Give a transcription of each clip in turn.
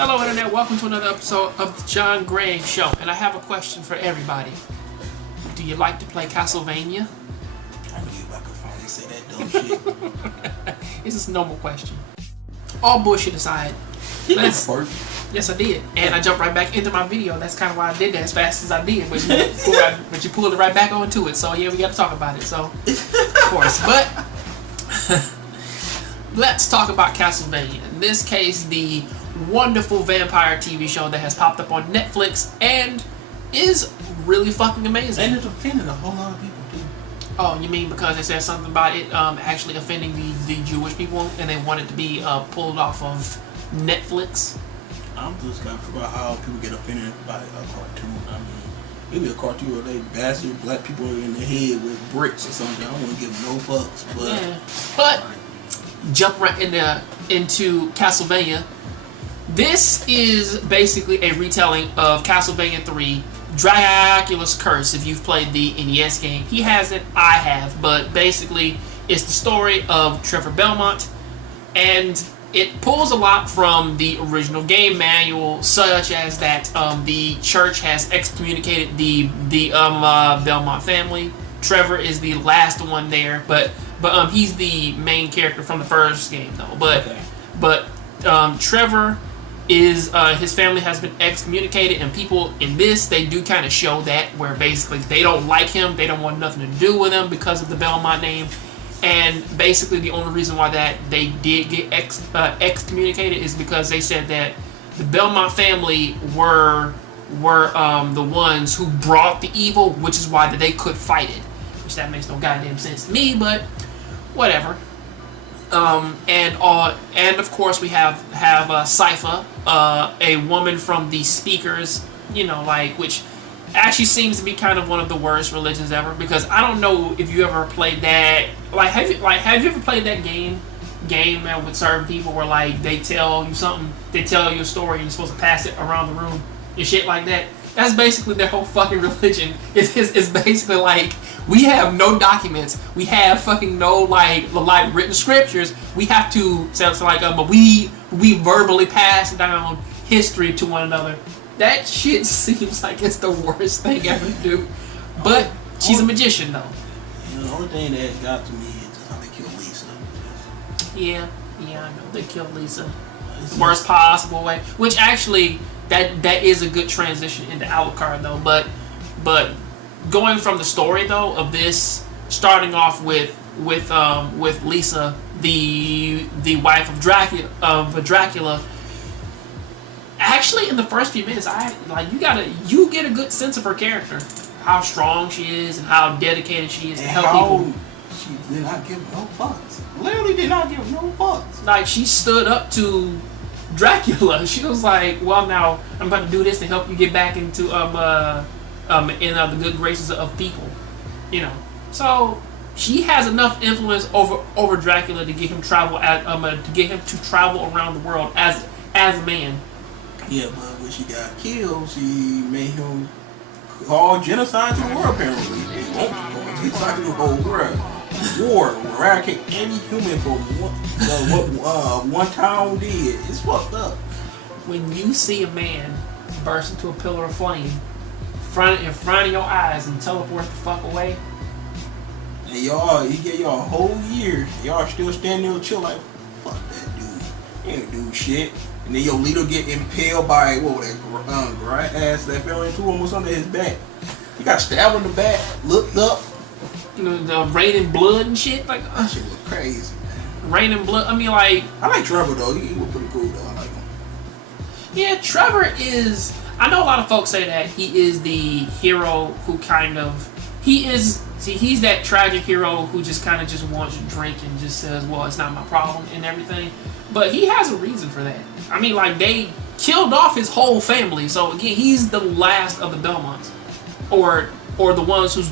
Hello Internet, welcome to another episode of the DayshawnRShow. And I have a question for everybody. Do you like to play Castlevania? I knew I could finally say that dumb shit. It's just a normal question. All bullshit aside. Yes, I did. And I jumped right back into my video. That's kind of why I did that as fast as I did. But you pulled it right back onto it. So yeah, we got to talk about it. So, of course. But let's talk about Castlevania. In this case, the wonderful vampire TV show that has popped up on Netflix and is really fucking amazing. And it's offending a whole lot of people too. Oh, you mean because they said something about it actually offending the Jewish people and they want it to be pulled off of Netflix? I'm just trying to figure out how people get offended by a cartoon. I mean, maybe a cartoon where they bastard black people in the head with bricks or something. I wouldn't give no fucks. But yeah. But jump right into Castlevania. This is basically a retelling of Castlevania 3, Dracula's Curse. If you've played the NES game, he has it, I have, but basically it's the story of Trevor Belmont, and it pulls a lot from the original game manual, such as that the church has excommunicated the Belmont family. Trevor is the last one there, but he's the main character from the first game though. But Trevor is his family has been excommunicated, and people in this, they do kind of show that, where basically they don't like him, they don't want nothing to do with him because of the Belmont name, and basically the only reason why that they did get excommunicated is because they said that the Belmont family were the ones who brought the evil, which is why that they could fight it, which that makes no goddamn sense to me, but whatever. And of course we have Sypha, a woman from the Speakers, which actually seems to be kind of one of the worst religions ever, because I don't know if you ever played that. Have you ever played that game with certain people where they tell you something, they tell you a story, and you're supposed to pass it around the room and shit like that? That's basically their whole fucking religion. It's basically like, we have no documents. We have fucking no written scriptures. We have to sounds like we verbally pass down history to one another. That shit seems like it's the worst thing ever to do. But she's a magician though. The only thing that got to me is just how they killed Lisa. Yeah, I know they killed Lisa. Worst possible way. Which actually, that is a good transition into Alucard though. But going from the story though of this, starting off with Lisa, the wife of Dracula. Actually, in the first few minutes, you get a good sense of her character, how strong she is and how dedicated she is to help people. She did not give no fucks. Literally did not give no fucks. Like, she stood up to Dracula. She was like, well, now I'm about to do this to help you get back into the good graces of people, So she has enough influence over Dracula to get him to travel around the world as a man. Yeah, but when she got killed, she made him call genocide to the world. Apparently, he won't call genocide to the whole world. War, eradicate any human for what one town did. It's fucked up. When you see a man burst into a pillar of flame in front of your eyes and teleport the fuck away, and he gave y'all a whole year, y'all still standing there chill like, fuck that dude. He ain't do shit. And then your leader get impaled by that grass that fell into him or something in his back. He got stabbed in the back, looked up. The raining blood and shit, that shit was crazy. Raining blood. I like Trevor though. He was pretty cool though. I like him. Yeah, Trevor is. I know a lot of folks say that he is the hero who he's that tragic hero who just kind of just wants to drink and just says, well, it's not my problem and everything. But he has a reason for that. They killed off his whole family. So again, he's the last of the Belmonts, or the ones who's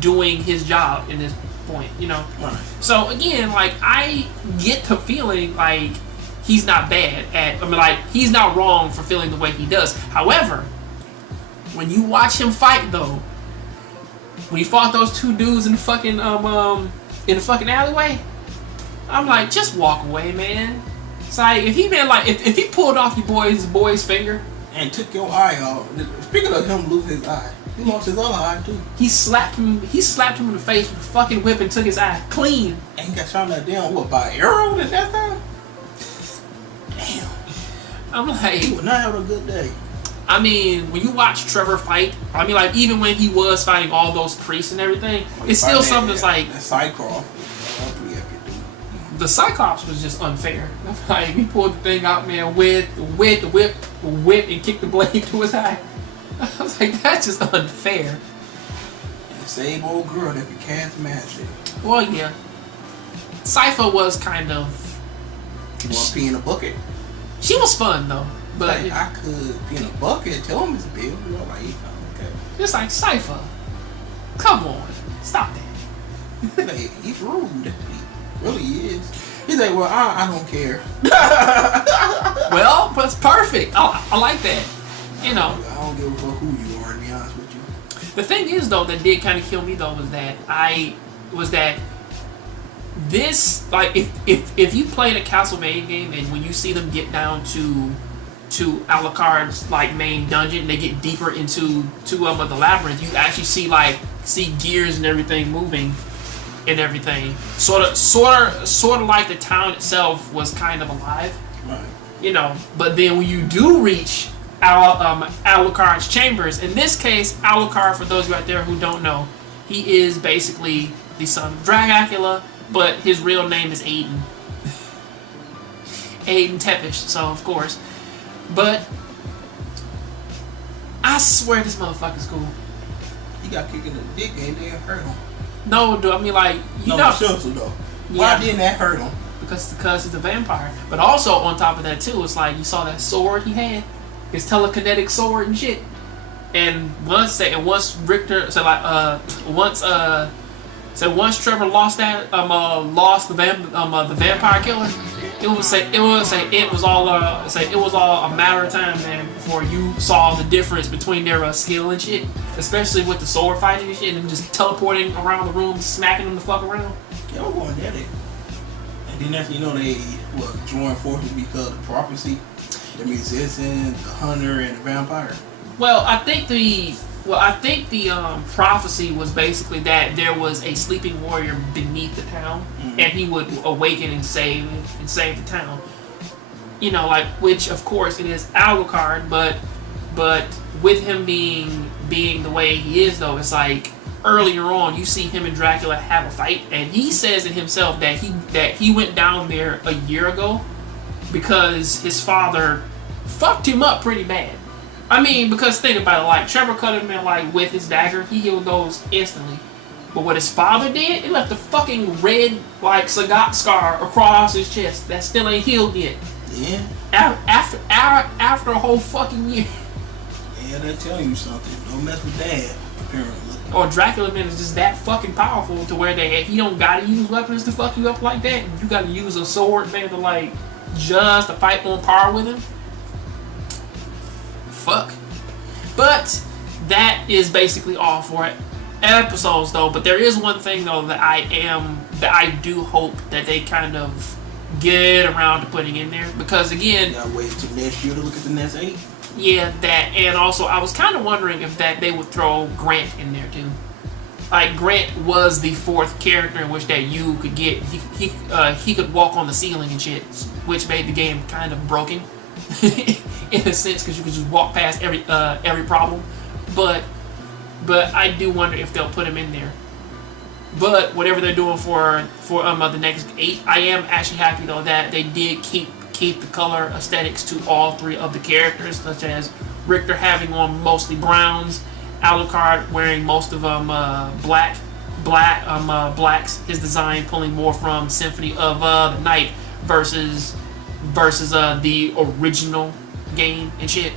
doing his job in this point, Right. So again, I get the feeling he's not bad at. He's not wrong for feeling the way he does. However, when you watch him fight though, when he fought those two dudes in the fucking alleyway, I'm like, just walk away, man. It's like if he been like if he pulled off your boy's finger and took your eye out. Speaking of him losing his eye, he lost his other eye too. He slapped him in the face with a fucking whip and took his eye clean. And he got shot that damn by arrow at that time. Damn. I'm like, he would not have a good day. I mean, when you watch Trevor fight, I mean, like even when he was fighting all those priests and everything, it's still something that's like that Cyclops. The Cyclops was just unfair. Like he pulled the thing out, man, with the whip, and kicked the blade to his eye. I was like, that's just unfair. And the same old girl that could cast magic. Well, yeah. Cypher was kind of. You want to pee in a bucket? She was fun though, but like, I could pee in a bucket. Tell him it's Bill. You know, like okay. Just like Cypher. Come on, stop that. Like, he's rude. He really is. He's like, well, I don't care. Well, but it's perfect. I like that. You know. I don't give a fuck who you are, to be honest with you. The thing is, though, that did kind of kill me, though, was that this, like, if you played a Castlevania game and when you see them get down to Alucard's like main dungeon, they get deeper into the labyrinth, you actually see gears and everything moving and everything. Sort of like the town itself was kind of alive. Right. You know, but then when you do reach Alucard's chambers, in this case, Alucard, for those of you out there who don't know, he is basically the son of Dracula, but his real name is Aiden. Aiden Tepish, so of course. But I swear this motherfucker's cool. He got kicked in the dick and it didn't hurt him. No, dude, I mean, like, you know. Seriously though. Yeah. Why didn't that hurt him? Because he's a vampire. But also, on top of that, too, it's like, you saw that sword he had? His telekinetic sword and shit. And once Trevor lost the vampire killer, it was all a matter of time, man, before you saw the difference between their skill and shit, especially with the sword fighting and shit, and just teleporting around the room, smacking them the fuck around. Yeah, we're going at it. And then after they joined forces because of the prophecy, the musician, the hunter, and the vampire. Well, I think the prophecy was basically that there was a sleeping warrior beneath the town, and he would awaken and save the town. You know, like, which of course it is Alucard, but with him being the way he is, though, it's like earlier on you see him and Dracula have a fight, and he says it himself that he went down there a year ago because his father fucked him up pretty bad. I mean, because think about it, like, Trevor cut him in, like, with his dagger, he healed those instantly. But what his father did, it left a fucking red, like, Sagat scar across his chest that still ain't healed yet. Yeah. After a whole fucking year. Yeah, they tell you something. Don't mess with Dad, apparently. Or Dracula, man, is just that fucking powerful to where he don't gotta use weapons to fuck you up like that. You gotta use a sword, man, to, like, just to fight on par with him. Fuck. But that is basically all for episodes, though. But there is one thing, though, that I do hope that they kind of get around to putting in there, because again, you gotta wait till next year to look at the next 8. Yeah, that, and also I was kind of wondering if that they would throw Grant in there too. Like, Grant was the 4th character in which that you could get. He could walk on the ceiling and shit, which made the game kind of broken. In a sense, because you could just walk past every problem, but I do wonder if they'll put him in there. But whatever they're doing for the next 8, I am actually happy though that they did keep the color aesthetics to all 3 of the characters, such as Richter having on mostly browns, Alucard wearing most of them blacks. His design pulling more from Symphony of the Night versus the original game and shit.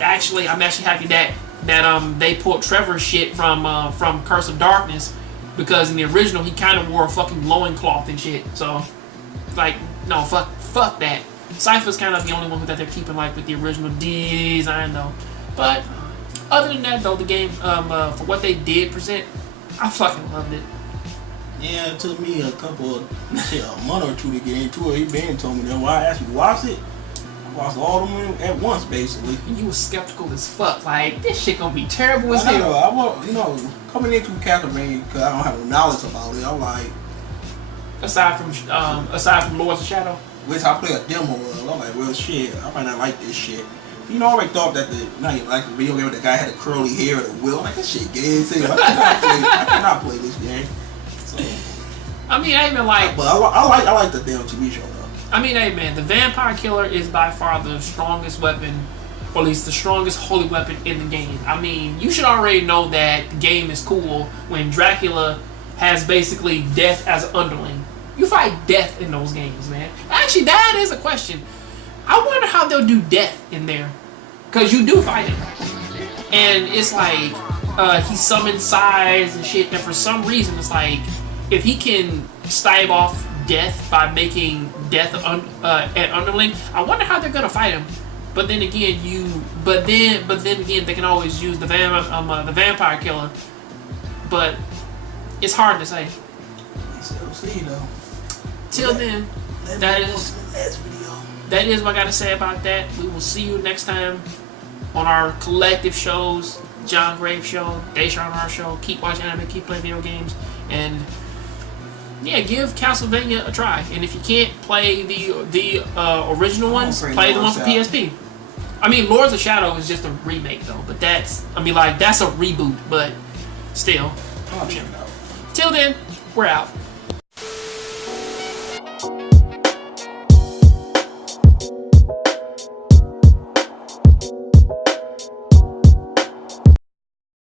Actually, I'm actually happy that they pulled Trevor's shit from Curse of Darkness, because in the original he kind of wore a fucking loincloth and shit. So, like, no, fuck that. Cypher's kind of the only one that they're keeping, like, with the original design though. But other than that though, the game for what they did present, I fucking loved it. Yeah, it took me a month or two to get into it. He been told me that. Why I actually watched it, I watched all of them at once, basically. And you was skeptical as fuck. Like, this shit gonna be terrible as I hell. know. I was, coming into Castlevania because I don't have no knowledge about it. I'm like, aside from Lords of Shadow, which I play a demo of. I'm like, well, shit, I might not like this shit. I already thought that the video game, the guy had a curly hair or the wheel. I'm like, this shit gay as hell. I cannot play this game. So, I mean, hey man, like, but I like the damn TV show though. I mean, hey man, the Vampire Killer is by far the strongest weapon, or at least the strongest holy weapon in the game. I mean, you should already know that the game is cool when Dracula has basically death as an underling. You fight death in those games, man. Actually, that is a question. I wonder how they'll do death in there. Because you do fight him. And it's like, he summons size and shit. And for some reason, it's like, if he can stave off death by making death an underling, I wonder how they're going to fight him. But then again, they can always use the Vampire Killer. But it's hard to say. We'll see, though. Till then, that is what I got to say about that. We will see you next time on our collective shows, John Grave Show, DayshawnRShow. Keep watching anime, keep playing video games, and yeah, give Castlevania a try. And if you can't play the original ones, play the one for PSP. I mean, Lords of Shadow is just a remake though, but that's a reboot, but still. I'll check it out. Till then, we're out.